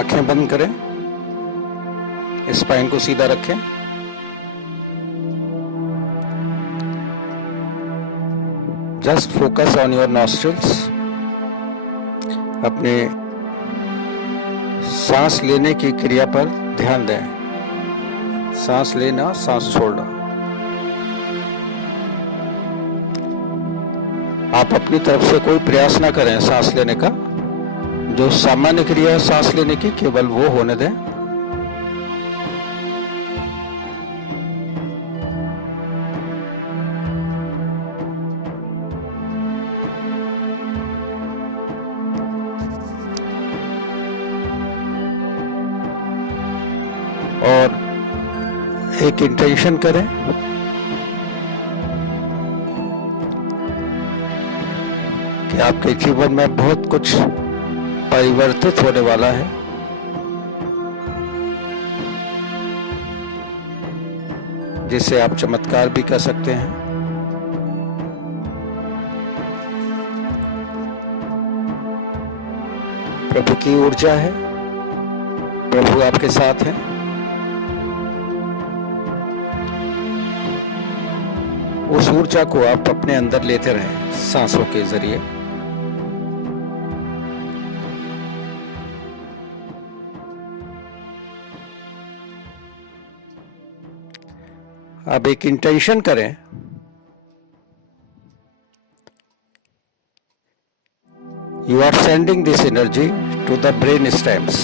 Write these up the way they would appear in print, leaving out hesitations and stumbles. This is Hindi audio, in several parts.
आंखें बंद करें, स्पाइन को सीधा रखें। Just focus on your nostrils. अपने सांस लेने की क्रिया पर ध्यान दें। सांस लेना, सांस छोड़ना। आप अपनी तरफ से कोई प्रयास ना करें सांस लेने का। जो सामान्य क्रिया है सांस लेने की, केवल वो होने दें। और एक इंटेंशन करें कि आपके जीवन में बहुत कुछ परिवर्तित होने वाला है। जिसे आप चमत्कार भी कह सकते हैं। प्रभु की ऊर्जा है, प्रभु आपके साथ हैं। उस ऊर्जा को आप अपने अंदर लेते रहें सांसों के जरिए। अब एक इंटेंशन करें, you are sending this energy to the brain stems.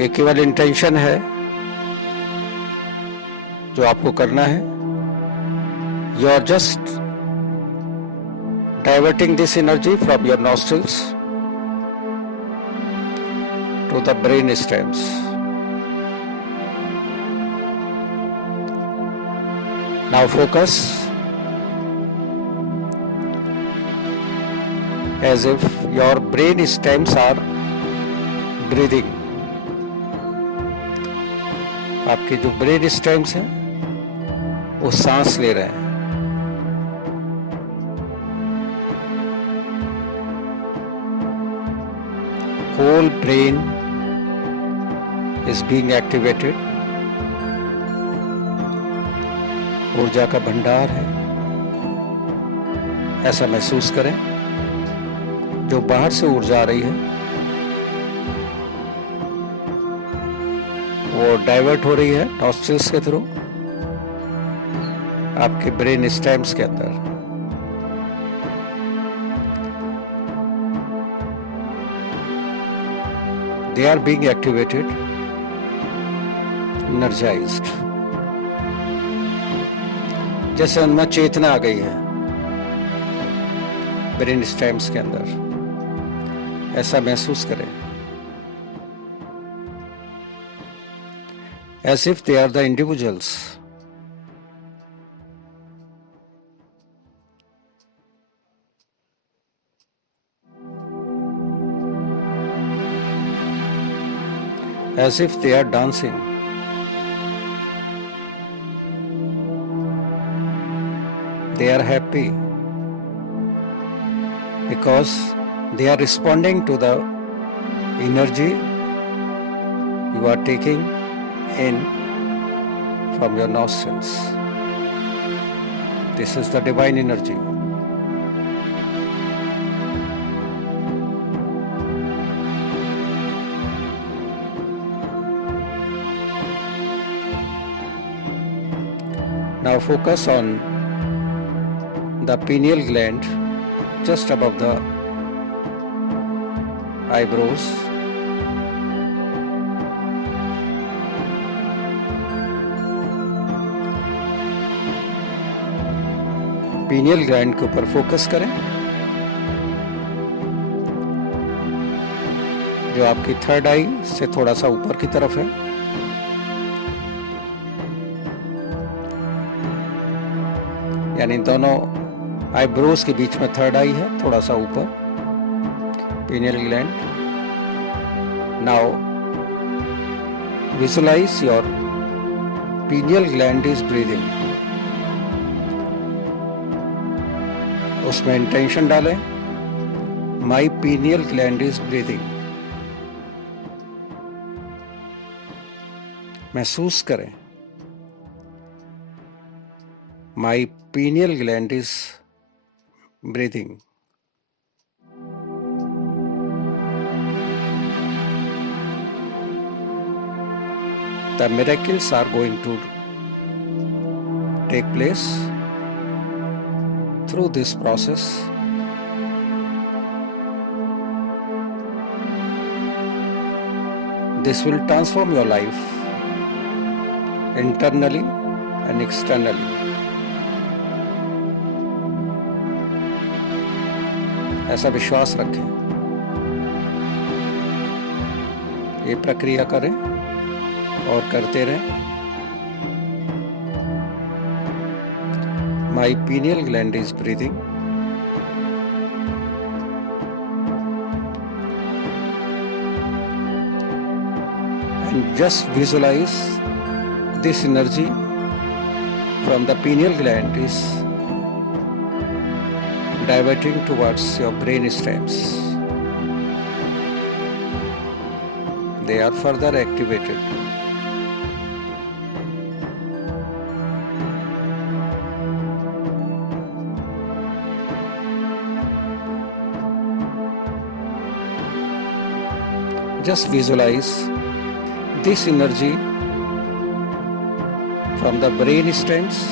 ये केवल इंटेंशन है जो आपको करना है। You are just diverting this energy from your nostrils to the brain stems. Now focus as if your brain stems are breathing. आपके जो ब्रेन स्टेम्स हैं वो सांस ले रहे हैं। Whole brain is being activated. ऊर्जा का भंडार है, ऐसा महसूस करें। जो बाहर से ऊर्जा आ रही है वो डाइवर्ट हो रही है नॉस्ट्रिल्स के थ्रू आपके ब्रेन स्टेम्स के अंदर। They are being activated, energized. जैसे उनमें चेतना आ गई है ब्रेन स्टेम्स के अंदर, ऐसा महसूस करें। As if they are the individuals. As if they are dancing. They are happy because they are responding to the energy you are taking in from your nostrils. This is the divine energy. Now focus on the pineal gland just above the eyebrows. Pineal gland के ऊपर फोकस करें, जो आपकी थर्ड आई से थोड़ा सा ऊपर की तरफ है। यानी दोनों आईब्रोज के बीच में थर्ड आई है, थोड़ा सा ऊपर pineal gland. Now visualise your pineal gland is breathing. उसमें इंटेंशन डालें, my pineal gland is breathing. महसूस करें, माई pineal gland is breathing. The miracles are going to take place through this process. This will transform your life internally and externally. ऐसा विश्वास रखें, ये प्रक्रिया करें और करते रहें। My pineal gland is breathing. And just visualize this energy from the pineal gland is diverting towards your brain stems. They are further activated. Just visualize this energy from the brain stems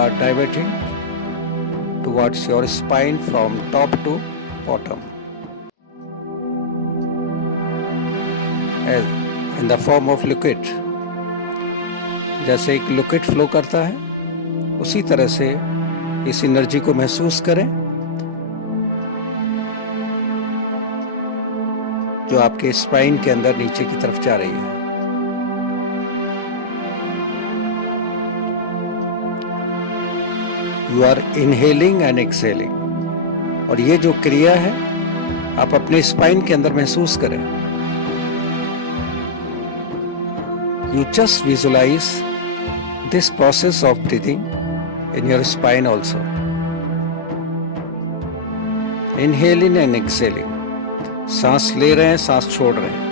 are diverting towards your spine from top to bottom, as in the form of liquid. जैसे एक लिक्विड फ्लो करता है, उसी तरह से इस एनर्जी को महसूस करें जो आपके स्पाइन के अंदर नीचे की तरफ जा रही है। You are inhaling and exhaling, और ये जो क्रिया है आप अपने स्पाइन के अंदर महसूस करें। You just visualise this process of breathing in your spine also. Inhaling and exhaling, सांस ले रहे हैं, सांस छोड़ रहे हैं।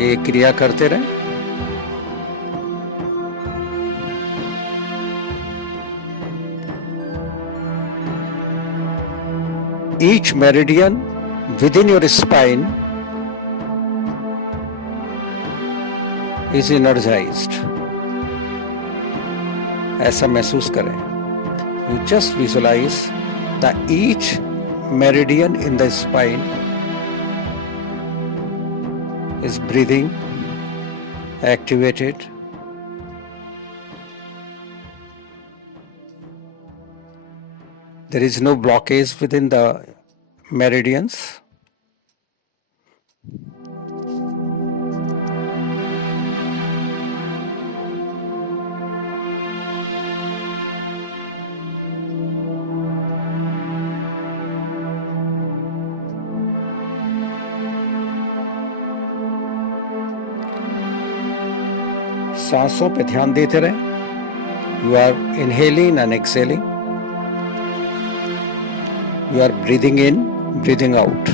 ये क्रिया करते रहें। Each meridian within your spine is energized. ऐसा महसूस करें। You just visualize that each meridian in the spine is breathing, activated. There is no blockage within the meridians. सांसों पे ध्यान देते रहें। You are inhaling and exhaling. You are breathing in, breathing out.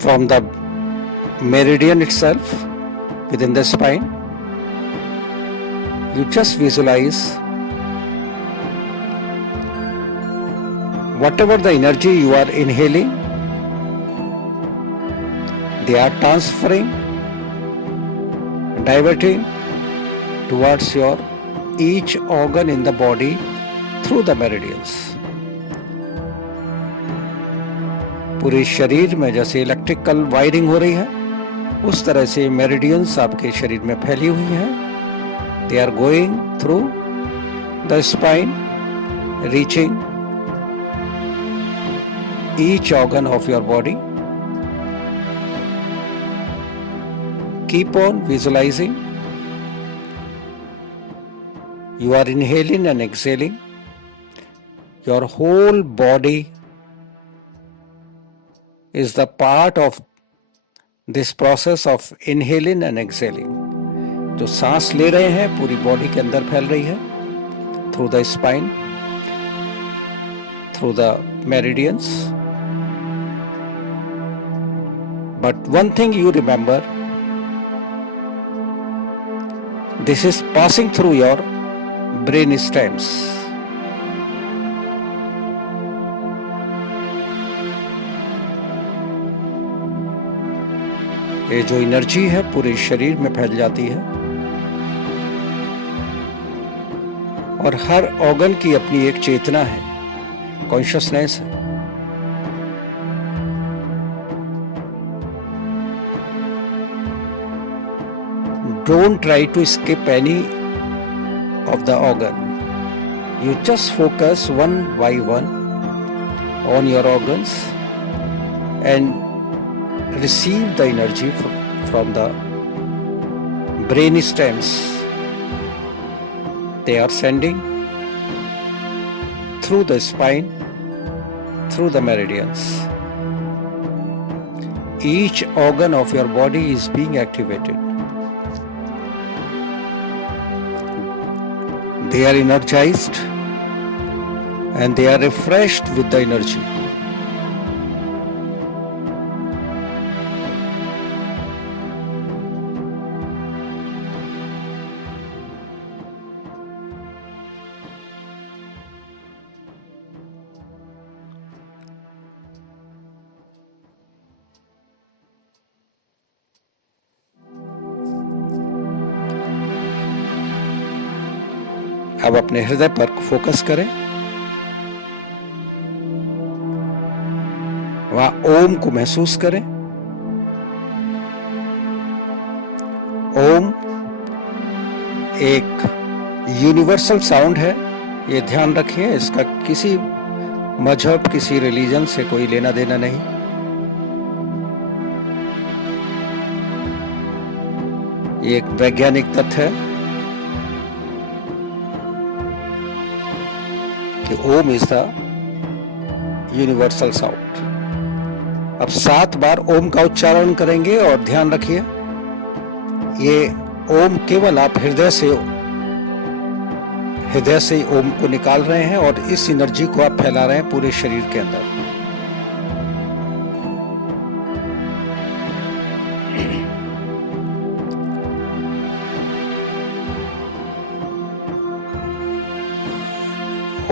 From the meridian itself within the spine, you just visualize whatever the energy you are inhaling, they are transferring, diverting towards your each organ in the body through the meridians. पूरे शरीर में जैसे इलेक्ट्रिकल वायरिंग हो रही है, उस तरह से मेरिडियंस आपके शरीर में फैली हुई हैं। They are going through the spine, reaching each organ of your body. Keep on visualizing You are inhaling and exhaling. Your whole body is the part of this process of inhaling and exhaling. जो सांस ले रहे हैं पूरी बॉडी के अंदर फैल रही है, through the spine, through the meridians. But one thing you remember, this is passing through your brain stems. ये जो एनर्जी है पूरे शरीर में फैल जाती है और हर ऑर्गन की अपनी एक चेतना है, कॉन्शियसनेस है। Don't try to skip any of the organ. You just focus one by one on your organs and receive the energy from the brain stems. They are sending through the spine, through the meridians. Each organ of your body is being activated. They are energized and they are refreshed with the energy. अब अपने हृदय पर फोकस करें। वहां ओम को महसूस करें। ओम एक यूनिवर्सल साउंड है, ये ध्यान रखिए। इसका किसी मजहब, किसी रिलीजन से कोई लेना देना नहीं। ये एक वैज्ञानिक तथ्य है कि ओम इज द यूनिवर्सल साउंड। अब 7 बार ओम का उच्चारण करेंगे और ध्यान रखिए, ये ओम केवल आप हृदय से ओम को निकाल रहे हैं और इस एनर्जी को आप फैला रहे हैं पूरे शरीर के अंदर।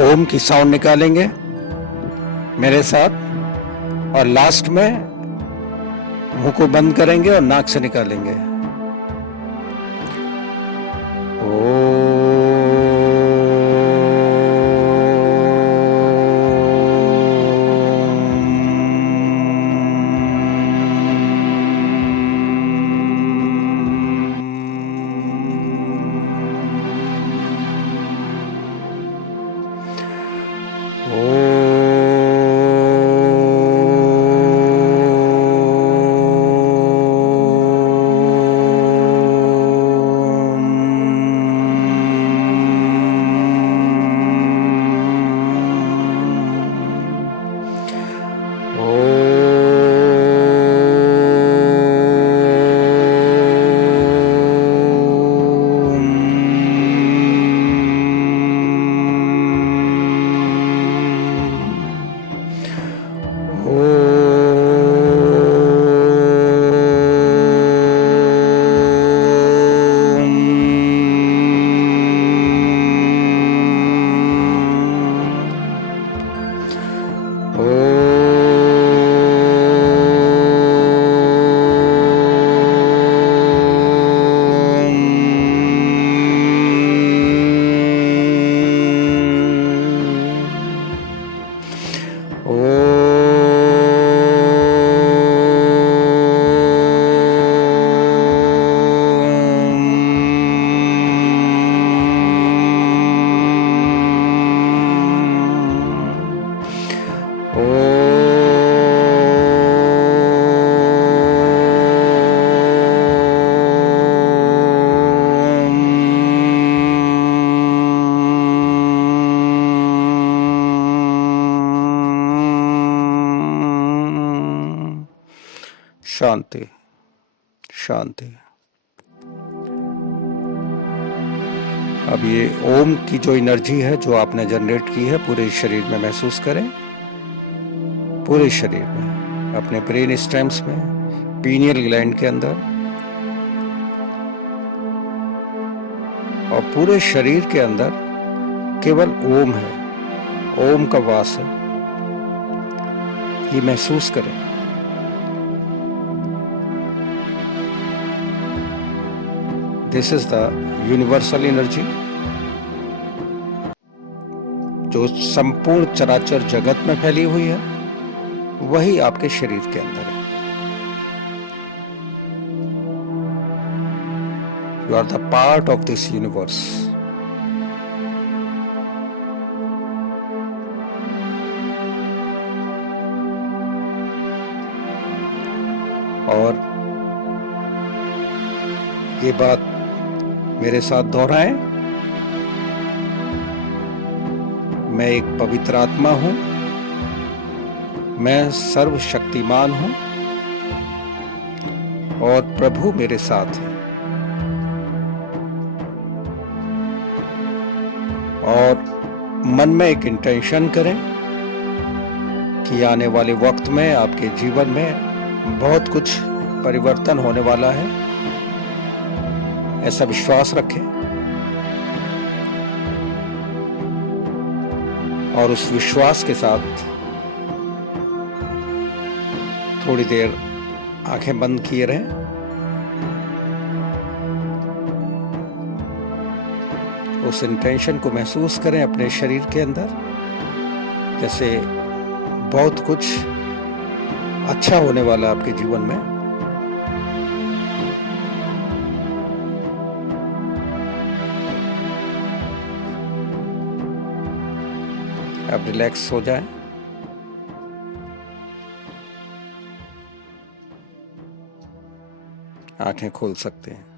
ओम की साउंड निकालेंगे मेरे साथ और लास्ट में मुंह को बंद करेंगे और नाक से निकालेंगे। शांति, शांति। अब ये ओम की जो एनर्जी है जो आपने जनरेट की है पूरे शरीर में महसूस करें, पूरे शरीर में, अपने ब्रेन स्टेम्स में, पीनियल ग्लैंड के अंदर और पूरे शरीर के अंदर केवल ओम है, ओम का वास है, ये महसूस करें। This is the universal energy जो संपूर्ण चराचर जगत में फैली हुई है, वही आपके शरीर के अंदर है। You are the part of this universe. और ये बात मेरे साथ दोहराएं, मैं एक पवित्र आत्मा हूं, मैं सर्वशक्तिमान हूं और प्रभु मेरे साथ है। और मन में एक इंटेंशन करें कि आने वाले वक्त में आपके जीवन में बहुत कुछ परिवर्तन होने वाला है, ऐसा विश्वास रखें और उस विश्वास के साथ थोड़ी देर आंखें बंद किए रहें। उस इंटेंशन को महसूस करें अपने शरीर के अंदर, जैसे बहुत कुछ अच्छा होने वाला आपके जीवन में। आप रिलैक्स हो जाएं, आंखें खोल सकते हैं।